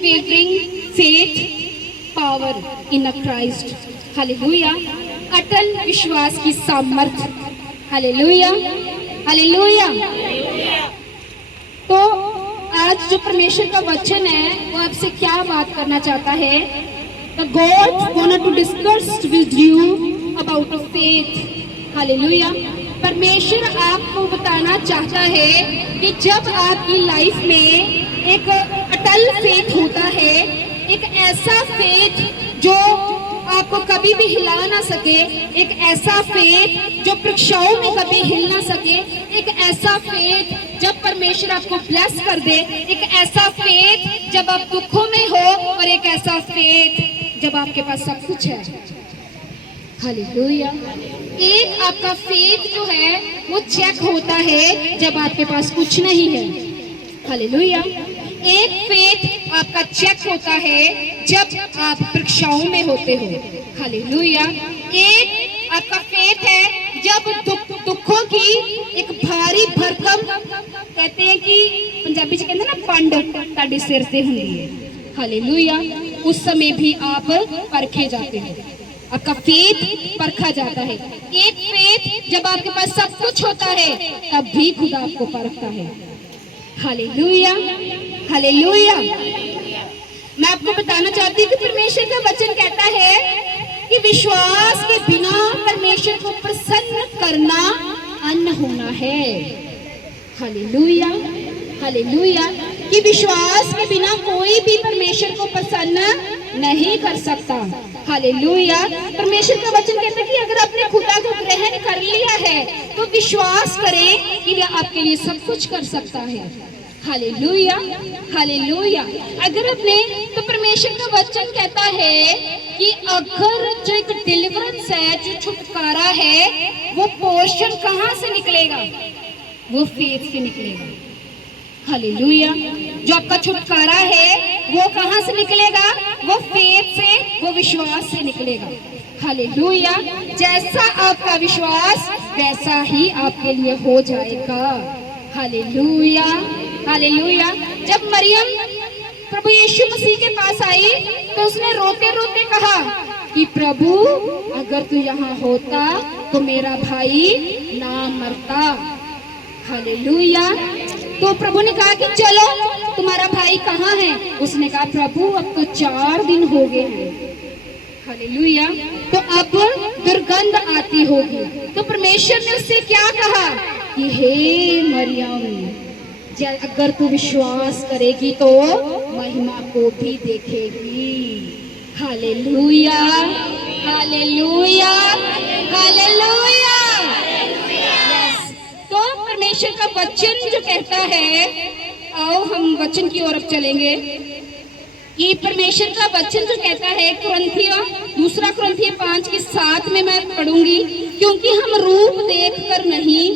unwavering faith, power in a Christ. Hallelujah. अटल विश्वास की सामर्थ्य। Hallelujah, hallelujah. तो आज जो परमेश्वर का वचन है वो आपसे क्या बात करना चाहता है? The God wanted to discuss with you about a faith. Hallelujah. परमेश्वर आपको बताना चाहता है कि जब आपकी लाइफ में एक अटल फेथ होता है, एक ऐसा फेथ जो आपको कभी भी हिला ना सके, एक ऐसा फेथ जो परीक्षाओं में कभी हिल ना सके, एक ऐसा फेथ जब परमेश्वर आपको ब्लेस कर दे, एक ऐसा फेथ जब आप दुखों में हो, और एक ऐसा फेथ जब आपके पास सब कुछ है। हालेलुया। एक आपका फेथ जो है वो चेक होता है जब आपके पास कुछ नहीं है। हालेलुया। एक फेथ आपका चेक होता है जब आप परीक्षाओं में होते हो। हालेलुया। एक आपका फेथ है जब दुखों की एक भारी भरकम, कहते हैं कि पंजाबी च कहते हैं ना, पंड ताड़े सिर ते हुंदी है। हालेलुया। उस समय भी आप परखे जाते हो, आपका फेथ परखा जाता है। एक फेथ जब आपके पास सब कुछ होता है तब भी खुदा आपको परखता है। Hallelujah, hallelujah. मैं आपको बताना चाहती हूँ कि परमेश्वर का वचन कहता है कि विश्वास के बिना परमेश्वर को प्रसन्न करना अन्न होना है। Hallelujah, hallelujah. कि विश्वास के बिना कोई भी परमेश्वर को प्रसन्न नहीं कर सकता। हालेलुया। परमेश्वर का वचन कहता है कि अगर आपने खुदा को ग्रहण कर लिया है तो विश्वास करें कि वह आपके लिए सब कुछ कर सकता है। Hallelujah, hallelujah. अगर आपने, तो परमेश्वर का वचन कहता है कि अगर जो एक डिलीवरेंस है, जो छुटकारा है, वो पोर्शन कहाँ से निकलेगा? वो फेथ से निकलेगा। हालेलुया। जो आपका छुटकारा है वो कहाँ से निकलेगा? वो फेथ से, वो विश्वास से निकलेगा। हालेलुया। जैसा आपका विश्वास वैसा ही आपके लिए हो जाएगा। Hallelujah, hallelujah. जब मरियम प्रभु यीशु मसीह के पास आई तो उसने रोते रोते कहा कि प्रभु अगर तू यहाँ होता तो मेरा भाई ना मरता। हालेलुया। तो प्रभु ने कहा कि चलो, तुम्हारा भाई कहाँ है? उसने कहा प्रभु अब तो 4 दिन हो गए हैं। हालेलुया। तो अब दुर्गंध आती होगी। तो परमेश्वर ने उससे क्या कहा कि हे मरियम, अगर तू विश्वास करेगी तो महिमा को भी देखेगी। Hallelujah, hallelujah, hallelujah. तो परमेश्वर का वचन जो कहता है, आओ हम वचन की ओर अब चलेंगे। कि परमेश्वर का वचन जो कहता है, दूसरा कुरिन्थियों 5:7 में मैं पढ़ूंगी, क्योंकि हम रूप देखकर नहीं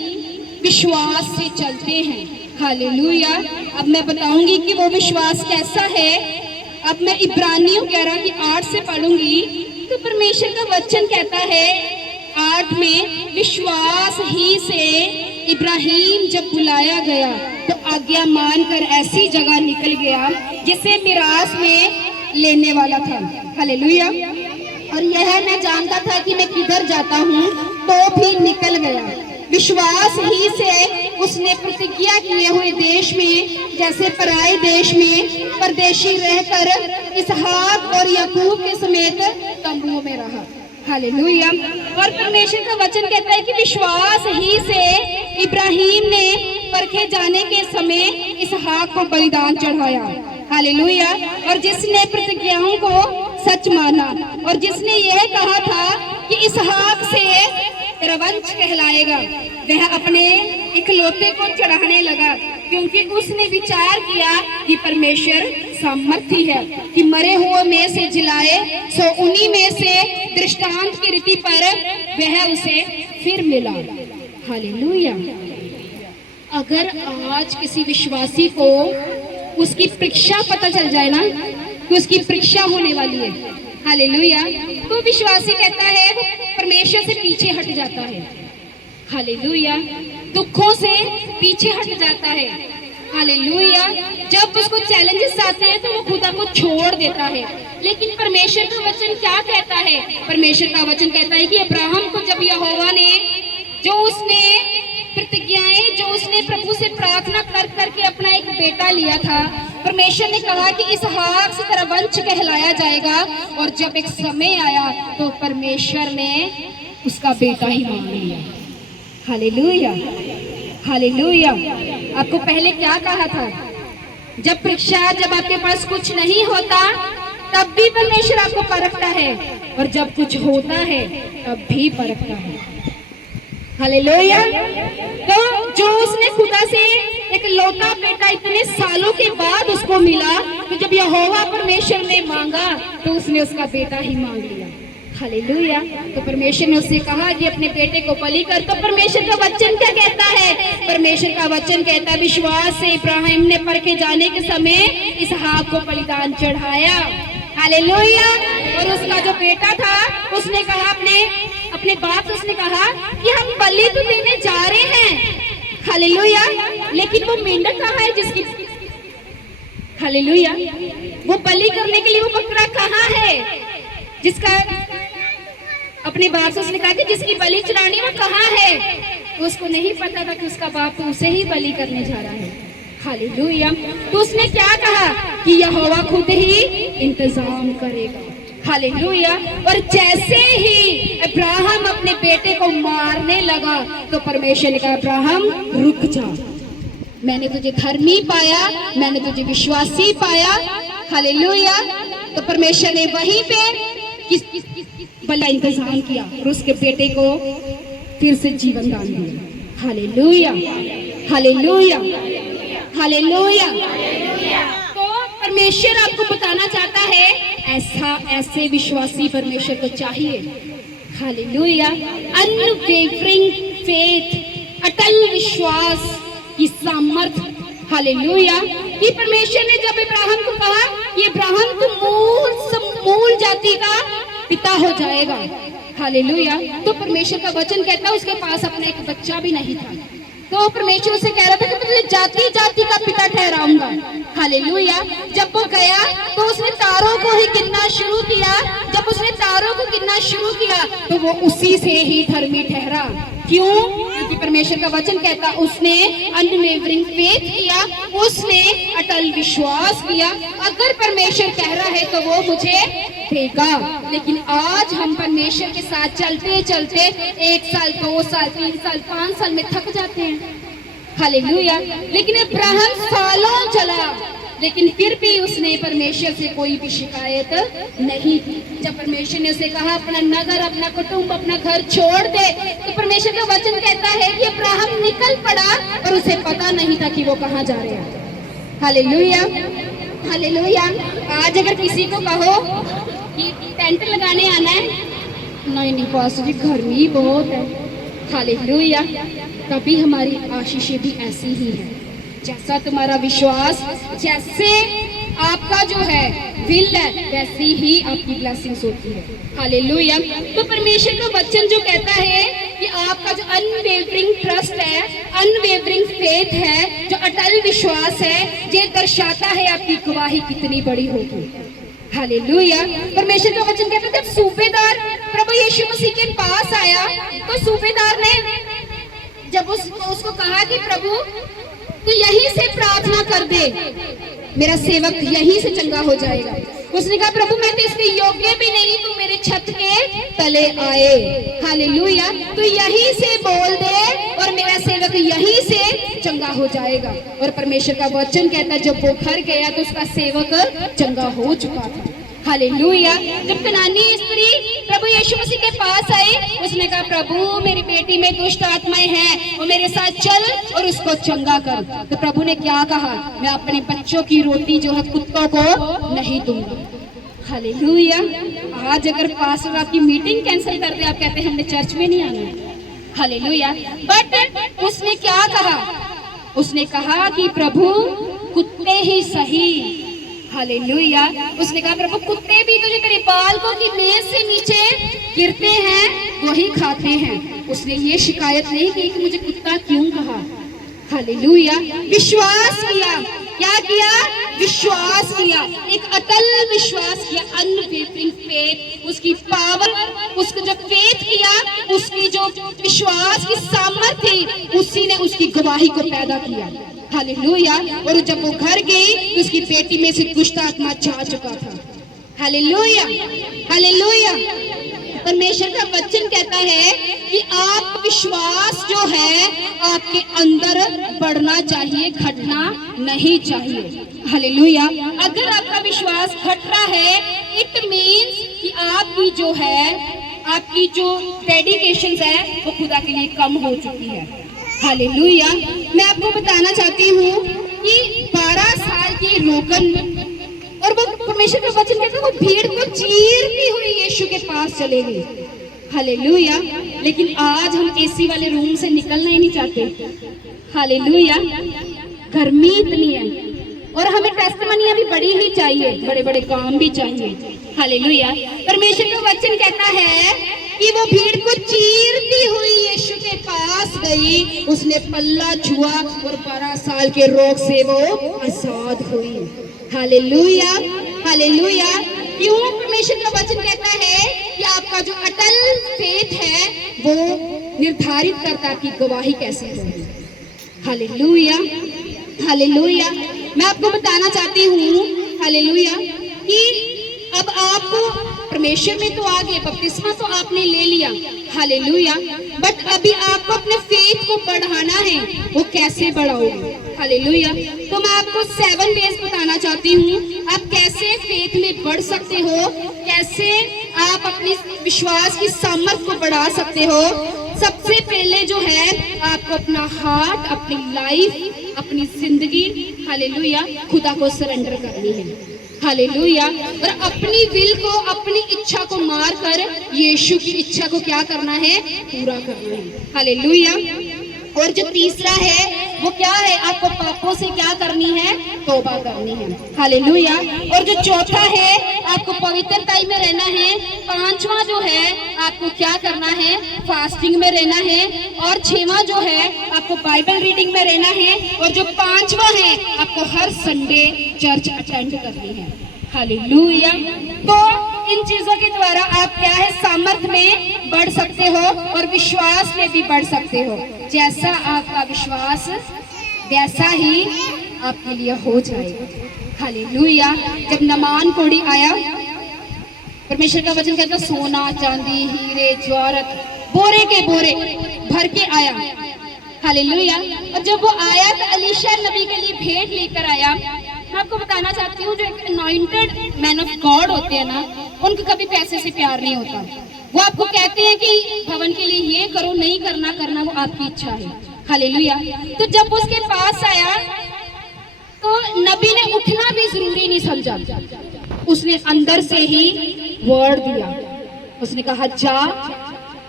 विश्वास से चलते हैं। हालेलुया। अब मैं बताऊंगी कि वो विश्वास कैसा है। अब मैं इब्रानियों 11:8 से पढ़ूंगी। तो परमेश्वर का वचन कहता है 8 में, विश्वास ही से इब्राहिम जब बुलाया गया तो आज्ञा मानकर ऐसी जगह निकल गया जिसे मिरास में लेने वाला था। हालेलुया। और यह मैं जानता था कि मैं किधर जाता हूँ, तो भी निकल गया। विश्वास ही से उसने प्रतिज्ञा किए हुए देश में, जैसे पराये देश में परदेशी रहकर इसहाक और याकूब के समेत तंबुओं में रहा। हालेलुया। और परमेश्वर का वचन कहता है कि विश्वास ही से इब्राहिम ने परखे जाने के समय इसहाक को बलिदान चढ़ाया। हालेलुया। और जिसने प्रतिज्ञाओं को सच माना, और जिसने यह कहा था कि इसहाक से तेरा वंश कहलाएगा, वह अपने इकलौते को चढ़ाने लगा, क्योंकि उसने विचार किया कि परमेश्वर सामर्थी है कि मरे हुए में से जिलाए, सो उन्हीं में से दृष्टांत की रीति पर वह उसे फिर मिला। हालेलुया। अगर आज किसी विश्वासी को उसकी परीक्षा पता चल जाए ना कि उसकी परीक्षा होने वाली है, हालेलुया, तो विश्वासी कहता है वो परमेश्वर से पीछे हट जाता है। हालेलुया। दुखों से पीछे हट जाता है। हालेलुया। जब उसको चैलेंजेस आते हैं तो वो खुदा को छोड़ देता है, लेकिन परमेश्वर का वचन क्या कहता है? परमेश्वर का वचन कहता है कि अब्राहम को जब यहोवा ने जो उसने प्रतिज्ञाएं, जो उसने प्रभु से प्रार्थना कर करके अपना एक बेटा लिया था, परमेश्वर ने कहा कि इसहाक से तेरा वंश कहलाया जाएगा, और जब एक समय आया तो परमेश्वर ने उसका बेटा ही मांग लिया। Hallelujah, hallelujah. आपको पहले क्या कहा था? जब परीक्षा, जब आपके पास कुछ नहीं होता तब भी परमेश्वर आपको परखता है, और जब कुछ होता है तब भी परखता है। हालेलुया। तो जो उसने खुदा से एक लौटा बेटा इतने सालों के बाद उसको मिला, तो जब यहोवा परमेश्वर ने मांगा तो उसने उसका बेटा ही मांग लिया। हालेलुया। तो परमेश्वर ने उससे कहा कि अपने बेटे को बलि कर। तो परमेश्वर का वचन क्या कहता है? परमेश्वर का वचन कहता है विश्वास से इब्राहिम ने परखे जाने के समय इसहाक को बलिदान चढ़ाया। हालेलुया। और उसका जो बेटा था उसने कहा अपने बाप से, उसने कहा कि हम बलि तो देने जा रहे हैं, हालेलुया, लेकिन वो मेंढक कहाँ है जिसकी, हालेलुया, वो बलि करने के लिए वो बकरा कहाँ है जिसका, अपने बाप से उसने कहा कि जिसकी बलि चढ़ानी वो कहाँ है? तो उसको नहीं पता था कि उसका बाप तो उसे ही बलि करने जा रहा है। हालेलुया। तो उसने क्या कहा कि यहोवा खुद ही इंतजाम करेगा। हालेलुया। और जैसे ही अब्राहम अपने बेटे को मारने लगा तो परमेश्वर ने कहा अब्राहम रुक जा, मैंने तुझे धर्मी पाया, मैंने तुझे विश्वासी पाया। हालेलुया। तो परमेश्वर ने वहीं पे बड़ा इंतजाम किया और उसके बेटे को फिर से जीवन दान दिया। Hallelujah, hallelujah, hallelujah. तो परमेश्वर आपको बताना चाहता है ऐसे विश्वासी परमेश्वर को चाहिए। हालेलुया। अनवेवरिंग फेथ, अटल विश्वास की सामर्थ्य। हालेलुया। कि परमेश्वर ने जब इब्राहिम को कहा कि इब्राहिम तुम मूल जाति का पिता हो जाएगा। हालेलुया। तो परमेश्वर का वचन कहता है उसके पास अपना एक बच्चा भी नहीं था, तो परमेश्वर उसे कह रहा था कि तुझे जाति जाति का पिता ठहराऊंगा। हालेलुया। जब वो गया तो उसने तारों को ही गिनना शुरू किया। जब उसने तारों को गिनना शुरू किया तो वो उसी से ही धर्मी ठहरा। क्यों? क्योंकि परमेश्वर का वचन कहता उसने अनवेवरिंग फेथ किया, उसने अटल विश्वास किया। अगर परमेश्वर कह रहा है तो वो मुझे देगा। लेकिन आज हम परमेश्वर के साथ चलते चलते 1 साल, 2 साल, 3 साल, 5 साल में थक जाते हैं। हालेलुया। लेकिन अब्राहम सालों चला, लेकिन फिर भी उसने परमेश्वर से कोई भी शिकायत नहीं की। जब परमेश्वर ने उसे कहा अपना नगर, अपना कुटुंब, अपना घर छोड़ दे, तो परमेश्वर का वचन कहता है कि अब्राहम निकल पड़ा और उसे पता नहीं था कि वो कहाँ जा रहे हैं। Hallelujah, hallelujah. आज अगर किसी को कहो कि टेंट लगाने आना है, नहीं पास्टर जी गर्मी बहुत है। हालेलुया। तभी हमारी आशीषें भी ऐसी ही है, जैसा तुम्हारा विश्वास, जैसे आपका जो है विल है, वैसी ही आपकी ब्लेसिंग्स होती है। हालेलुया। तो परमेश्वर का वचन जो कहता है कि आपका जो अनवेवरिंग ट्रस्ट है, अनवेवरिंग फेथ है, जो अटल विश्वास है, ये दर्शाता है आपकी गवाही कितनी बड़ी होगी। हालेलुया। परमेश्वर का वचन कहता है जब सूबेदार प्रभु यीशु मसीह के पास आया तो सूबेदार ने जब उसको कहा कि प्रभु तो यहीं से प्रार्थना कर दे, मेरा सेवक यहीं से चंगा हो जाएगा। उसने कहा प्रभु मैं तो इसके योग्य भी नहीं, तू मेरे छत के तले आए। हालेलुया। तो यहीं से बोल दे और मेरा सेवक यहीं से चंगा हो जाएगा। और परमेश्वर का वचन कहता है जब वो घर गया तो उसका सेवक चंगा हो चुका था। हालेलुया। जब कनानी स्त्री प्रभु यीशु मसीह के पास आई, उसने कहा प्रभु मेरी बेटी में दुष्ट आत्माएं हैं, वो मेरे साथ चल और उसको चंगा कर। तो प्रभु ने क्या कहा? मैं अपने बच्चों की रोटी जो है कुत्तों को नहीं दूंगा। हालेलुया। आज अगर पास्टर आपकी मीटिंग कैंसिल कर दे, आप कहते हैं हमने चर्च में नहीं आना। हालेलुया। बट उसने क्या कहा? उसने कहा कि प्रभु कुत्ते ही सही। हालेलुया। उसने कहा प्रभु कुत्ते भी तुझे तेरे बालकों की मेज से नीचे गिरते हैं वही खाते हैं। उसने ये शिकायत नहीं की कि मुझे कुत्ता क्यों कहा। हालेलुया। विश्वास किया, क्या किया? विश्वास किया, एक अटल विश्वास किया, अनवेवरिंग फेथ, उसकी पावर, उसको जब फेथ किया, उसकी जो विश्वास की सामर्थ्य थी, उसी ने उसकी गवाही को पैदा किया। हालेलुया। और जब वो घर गई तो उसकी बेटी में से दुष्ट आत्मा जा चुका था। Hallelujah, hallelujah. परमेश्वर का वचन कहता है कि आप विश्वास जो है आपके अंदर बढ़ना चाहिए, घटना नहीं चाहिए। हालेलुया। अगर आपका विश्वास घट रहा है, इट मीन्स कि आपकी जो है, आपकी जो डेडिकेशन है वो खुदा के लिए कम हो चुकी है। हालेलुया। मैं आपको बताना चाहती हूँ कि 12 साल की रोगन, और वो परमेश्वर का वचन कहता है वो भीड़ को चीरती हुई यीशु के पास चले गई। हालेलुया। लेकिन आज हम एसी वाले रूम से निकलना ही नहीं चाहते। हालेलुया। गर्मी इतनी है और हमें टेस्टिमनियां भी बड़ी ही चाहिए, बड़े बड़े काम भी चाहिए। हालेलुया। परमेश्वर का वचन कहता है कि वो भीड़ को चीरती हुई यीशु के पास गई, उसने पल्ला छुआ और 12 साल के रोग से वो आजाद हुई। Hallelujah, hallelujah. क्यों? परमेश्वर का वचन कहता है कि आपका जो अटल फेथ है वो निर्धारित करता है कि गवाही कैसे होगी। Hallelujah, hallelujah. मैं आपको बताना चाहती हूँ, हालेलुया, कि अब आप परमेश्वर में तो आ गए, बपतिस्मा तो आपने ले लिया, हालेलुया, बट अभी आपको अपने फेथ को बढ़ाना है। वो कैसे बढ़ाओगे? हालेलुया। तो मैं आपको 7 वेज बताना चाहती हूँ आप कैसे फेथ में बढ़ सकते हो, कैसे आप अपनी विश्वास की सामर्थ्य को बढ़ा सकते हो। सबसे पहले जो है आपको अपना हार्ट, अपनी लाइफ, अपनी जिंदगी, हालेलुया, खुदा को सरेंडर करनी है। हालेलुया। और अपनी विल को, अपनी इच्छा को मार कर यीशु की इच्छा को क्या करना है? पूरा करना है। हालेलुया। और जो तीसरा है वो क्या है? आपको पापों से क्या करनी है? तौबा करनी है। हालेलुया। और जो चौथा है आपको पवित्रता में रहना है। पांचवा जो है आपको क्या करना है? फास्टिंग में रहना है। और 6वां जो है आपको बाइबल रीडिंग में रहना है। और जो 5वां है आपको हर संडे चर्च अटेंड करनी है। हालेलुया। तो इन चीजों के द्वारा आप क्या है? सामर्थ्य में बढ़ सकते हो और विश्वास में भी बढ़ सकते हो। जैसा आपका विश्वास वैसा ही आपके लिए हो जाएगा। हालेलुया। जब नमान कोढ़ी आया, परमेश्वर का वचन कहता सोना, चांदी, हीरे, जवाहरत बोरे के बोरे भर के आया। हालेलुया। और जब वो आया तो एलीशा नबी के लिए भेंट लेकर आया। मैं आपको बताना चाहती हूँ जो एक अनॉइंटेड मैन ऑफ गॉड होते हैं ना, उनको कभी पैसे से प्यार नहीं होता। वो आपको कहते हैं कि भवन के लिए ये करो, नहीं करना, करना वो आपकी इच्छा है। हालेलुया। तो जब उसके पास आया तो नबी ने उठना भी जरूरी नहीं समझा, उसने अंदर से ही वर्ड दिया। उसने कहा जा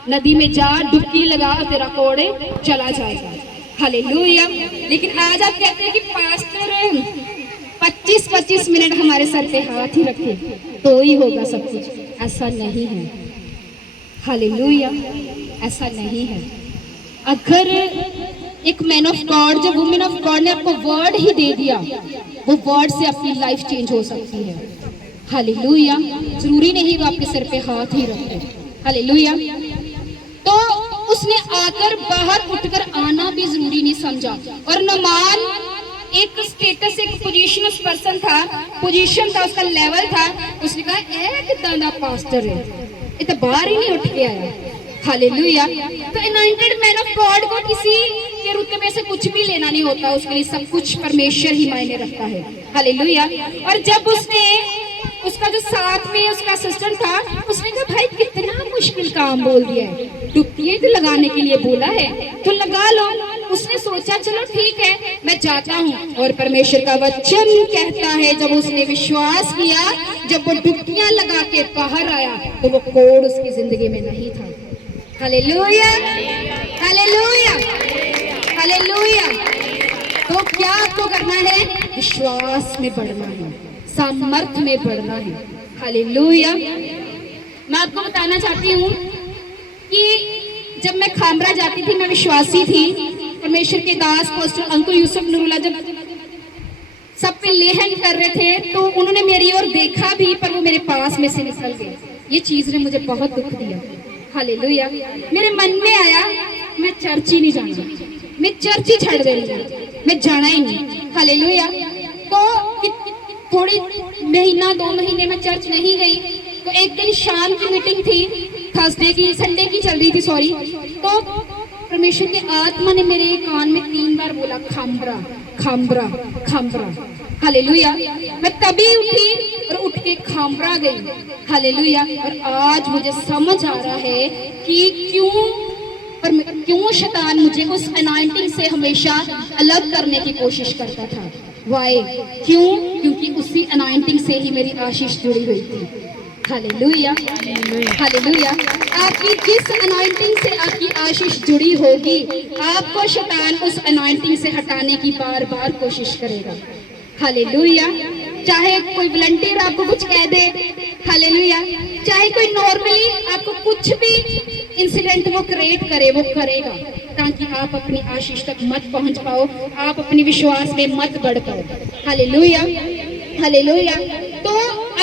नदी में जा, डुबकी लगा, तेरा कोड़े चला जाएगा। हालेलुया। लेकिन आज आप कहते हैं कि पास्टर 25-25 मिनट हमारे सर पे हाथ ही रखे तो ही होगा सब कुछ। ऐसा नहीं है। हालेलुया। ऐसा नहीं है। अगर एक मैन ऑफ गॉड, जो वुमेन ऑफ गॉड ने आपको वर्ड ही दे दिया, वो वर्ड से आपकी लाइफ चेंज हो सकती है। हालेलुया। जरूरी नहीं वो आपके सर पे हाथ ही रखे। हालेलुया। तो उसने आकर बाहर उठकर आना भी जरूरी नहीं समझा। और नमान एक स्टेटस, एक पोजीशन पर्सन था, पोजीशन था, उसका लेवल था। उसने कहा एक दादा पास्टर है, ये तो बाहर ही नहीं उठ के आया। हालेलुया। तो अनॉइंटेड मैन ऑफ गॉड को किसी के रुतबे से कुछ भी लेना नहीं होता, उसके लिए सब कुछ परमेश्वर ही मायने रखता है। हालेलुया। और जब उसने, उसका जो साथ में उसका असिस्टेंट था, उसने कहा भाई कितना मुश्किल काम बोल दिया है, डुबकी तो लगाने के लिए बोला है तो लगा लो। उसने सोचा चलो ठीक है मैं जाता हूँ। और परमेश्वर का वचन कहता है जब उसने विश्वास किया, जब वो डुबकियां लगा के बाहर आया तो वो कोड़ उसकी जिंदगी में नहीं था। Hallelujah, hallelujah, hallelujah. तो क्या आपको करना है? विश्वास में बढ़ना है, सामर्थ्य में बढ़ना है। हालेलुया। मैं आपको बताना चाहती हूँ कि जब मैं खामरा जाती थी, मैं विश्वासी थी, परमेश्वर के दास पास्टर अंकुल यूसुफ नूरुल्लाह जब सब पे लेहन कर रहे थे तो उन्होंने मेरी ओर देखा भी, पर वो मेरे पास में से निकल गए। ये चीज ने मुझे बहुत दुख दिया। हालेलुया। मेरे मन में आया मैं चर्च ही नहीं जाना, मैं चर्च ही छड़ देनी, मैं जाना ही नहीं। हालेलुया। तो थोड़ी महीना 2 महीने में चर्च नहीं गई, तो एक दिन शाम की मीटिंग थी, थर्सडे की, संडे की चल रही थी, सॉरी। तो परमेश्वर की आत्मा ने मेरे कान में 3 बार बोला, खामरा खामरा खामरा। हालेलुया। मैं तभी उठी और उठ के खामरा गई। हालेलुया। और आज मुझे समझ आ रहा है कि क्यों शैतान मुझे उस अनॉइंटिंग से हमेशा अलग करने की कोशिश करता था। वाई? क्यों? क्योंकि उसी अनॉइंटिंग से ही मेरी आशीष जुड़ी हुई थी। हालेलुया। हालेलुया। आपकी जिस अनॉइंटिंग से आपकी आशीष जुड़ी होगी, आपको शैतान उस अनॉइंटिंग से हटाने की बार बार कोशिश करेगा। हालेलुया। चाहे कोई वॉलंटियर आपको कुछ कह दे, हालेलुया, चाहे कोई नॉर्मली आपको कुछ भी इंसिडेंट वो क्रिएट करे, वो करेगा ताकि आप अपनी आशीष तक मत पहुंच पाओ, आप अपने विश्वास में मत बढ़ पाओ। हालेलुया। हालेलुया। तो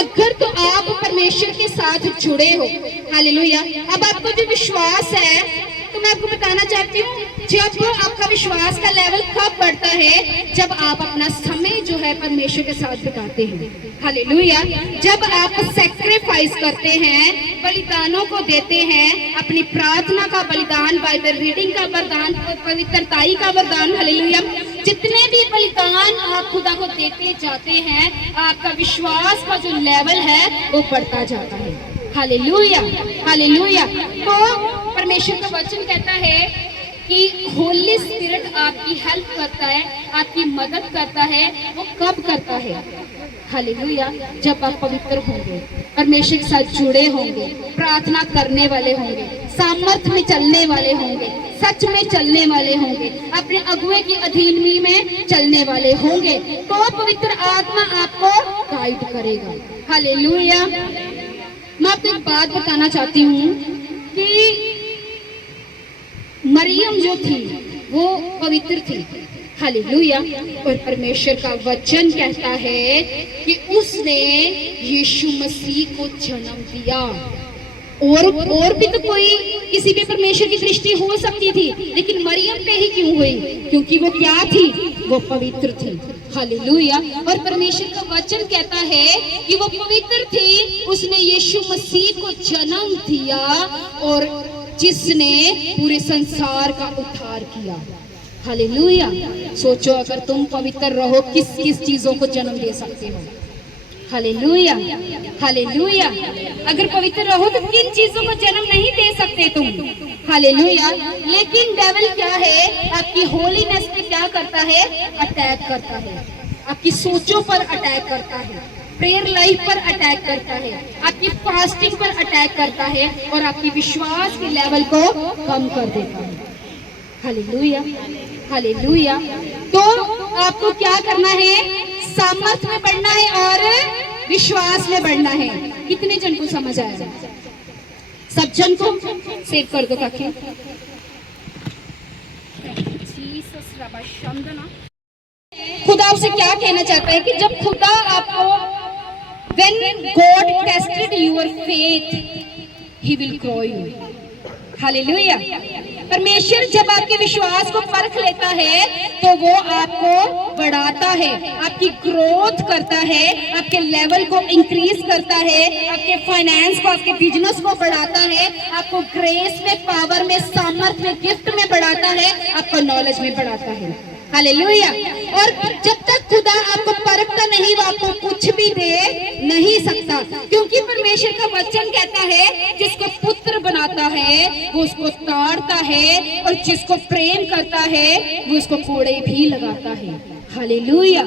अगर तो आप परमेश्वर के साथ जुड़े हो, हालेलुया, अब आपको जो विश्वास है, तो मैं आपको बताना चाहती हूँ, जब आपका विश्वास का लेवल कब बढ़ता है, जब आप अपना समय जो है परमेश्वर के साथ बिताते हैं। हालेलुया। जब आप सैक्रिफाइस करते हैं, बलिदानों को देते हैं, अपनी प्रार्थना का बलिदान, बाइबल रीडिंग का वरदान, पवित्रताई का वरदान, हालेलुया, जितने भी बलिदान आप खुदा को देते जाते हैं, आपका विश्वास का जो लेवल है वो बढ़ता जाता है। हालेलुया। हालेलुया। तो परमेश्वर का वचन कहता है कि होली स्पिरिट आपकी हेल्प करता है, आपकी मदद करता है। वो कब करता है? हालेलुया। जब आप पवित्र होंगे, परमेश्वर के साथ जुड़े होंगे, प्रार्थना करने वाले होंगे, सामर्थ्य में चलने वाले होंगे, सच में चलने वाले होंगे, अपने अगुए की अधीनगी में चलने वाले होंगे, तो पवित्र आत्मा आपको गाइड करेगा। हालेलुया। मैं आपको एक बात बताना चाहती हूँ कि मरियम जो थी वो पवित्र थी। हालेलुया। और परमेश्वर का वचन कहता है कि उसने यीशु मसीह को जन्म दिया। और भी तो कोई किसी भी परमेश्वर की दृष्टि हो सकती थी, लेकिन मरियम पे ही क्यों हुई? क्योंकि वो क्या थी? वो पवित्र थी। हालेलुया। और परमेश्वर का वचन कहता है कि वो पवित्र थी, उसने यीशु मसीह को जन्म दिया, और जिसने पूरे संसार का उद्धार किया। हालेलुया। सोचो, अगर तुम पवित्र रहो, किस किस चीजों को जन्म दे सकते हो। हालेलुया। हालेलुया। अगर पवित्र रहो तो किन चीजों को जन्म नहीं दे सकते तुम। हालेलुया। लेकिन डेविल क्या है? आपकी होलीनेस पे क्या करता है? अटैक करता है। आपकी सोचों पर अटैक करता है, प्रेयर लाइफ पर अटैक करता है, आपकी फास्टिंग पर अटैक करता है, और आपकी विश्वास के लेवल को कम कर देता है। हालेलुया। हालेलुया। तो आपको क्या करना है? सामर्थ्य में बढ़ना है और विश्वास में बढ़ना है। कितने जन को समझ आया? सब जन को सेव कर दो काकी। खुदा आपसे क्या कहना चाहता है कि जब खुदा आपको when God tested your faith, He will grow you. Hallelujah. परमेश्वर जब आपके विश्वास को परख लेता है तो वो आपको बढ़ाता है, आपकी ग्रोथ करता है, आपके लेवल को इंक्रीज करता है, आपके फाइनेंस को, आपके बिजनेस को बढ़ाता है, आपको ग्रेस में, पावर में, सामर्थ्य में, गिफ्ट में बढ़ाता है, आपको नॉलेज में बढ़ाता है। हालेलुया। और जब तक खुदा आपको परखता नहीं, वो आपको कुछ भी दे नहीं सकता, क्योंकि परमेश्वर का वचन कहता है जिसको पुत्र बनाता है वो उसको ताड़ता है, और जिसको प्रेम करता है वो उसको कोड़े भी लगाता है। हालेलुया।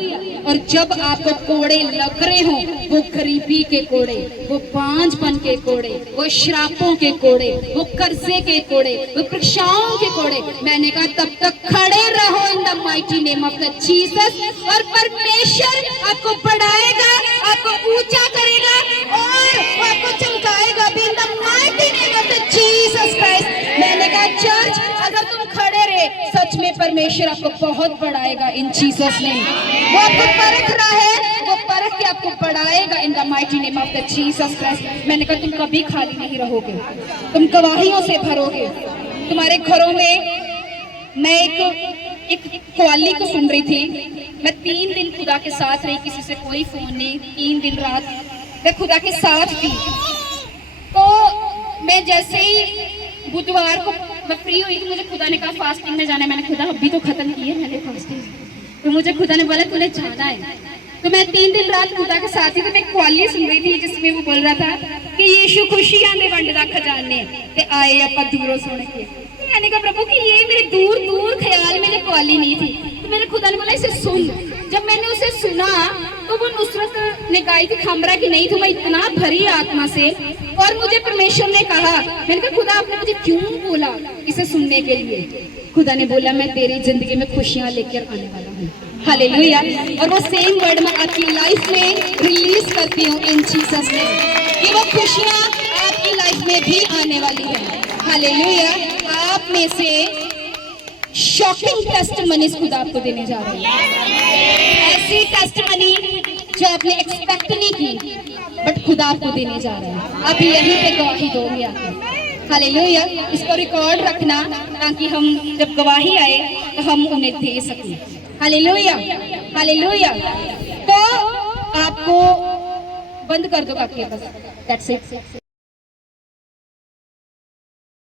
और जब आपको कोड़े लग रहे हो, वो गरीबी के कोड़े, वो बांझपन के कोड़े, वो श्रापों के कोड़े, वो कर्जे के कोड़े, वो परीक्षाओं के कोड़े, मैंने कहा तब तक खड़े रहो in the mighty name of the Jesus, और परमेश्वर आपको बढ़ाएगा, आपको ऊंचा करेगा, और आपको चमकाएगा in the mighty name of the Jesus Christ. मैंने कहा चर्च, अगर तुम खड़े रहे, सच में परमेश्वर आपको बहुत बढ़ाएगा इन जीसस नेम। वो आपको परख रहा है, वो परख के आपको बढ़ाएगा इन the mighty name of the Jesus Christ. मैंने कहा तुम कभी खाली नहीं रहोगे, तुम गवाहियों से भरोगे। तुम्हारे घरों में मैं एक कवाली को सुन रही थी। मैं 3 दिन खुदा के साथ रही, किसी से कोई फोन नहीं, 3 दिन रात मैं खुदा के साथ थी। तो मैं जैसे ही बुधवार को मैं फ्री हुई तो मुझे खुदा ने कहा फास्टिंग में जाना है। मैंने खुदा अभी तो खत्म की है मैंने फास्टिंग, तो मुझे खुदा ने बोला तूने जाना है। तो मैं 3 दिन रात खुदा के साथ ही तो मैं एक कवाली सुन रही थी जिसमें वो बोल रहा था कि यीशु खुशियां दे वंडदा खजाने ते आए आप दूरों सुन के। मैंने कहा प्रभु कि ये मेरे दूर दूर ख्याल में कवाली नहीं थी। तो मेरे खुदा ने बोला इसे सुन। जब मैंने उसे सुना तो वो नुसरत ने गाई थी खामरा की नहीं, तो मैं इतना भरी आत्मा से, और मुझे परमेश्वर ने कहा, मैंने कहा खुदा आपने मुझे क्यों बोला इसे सुनने के लिए? खुदा ने बोला मैं तेरी जिंदगी में खुशियां लेकर आने वाला हूँ। हालेलुया। और वो सेम वर्ड मैं आपकी लाइफ में रिलीज करती हूँ इन जीसस नेम कि वो खुशियां आपकी लाइफ में भी आने वाली है। हालेलुया। आप में से शॉकिंग टेस्टमनीज खुदा आपको देने जा रही है, ऐसी टेस्टमनी जो आपने एक्सपेक्ट नहीं की बट खुदा आपको देने जा रहा है। आप यहीं पे गवाही दोगे आके। हालेलुया। इसको रिकॉर्ड रखना ताकि हम जब गवाही आए तो हम उन्हें दे सकें। Hallelujah, hallelujah. तो आपको बंद कर दो काफी बस, दैट्स इट।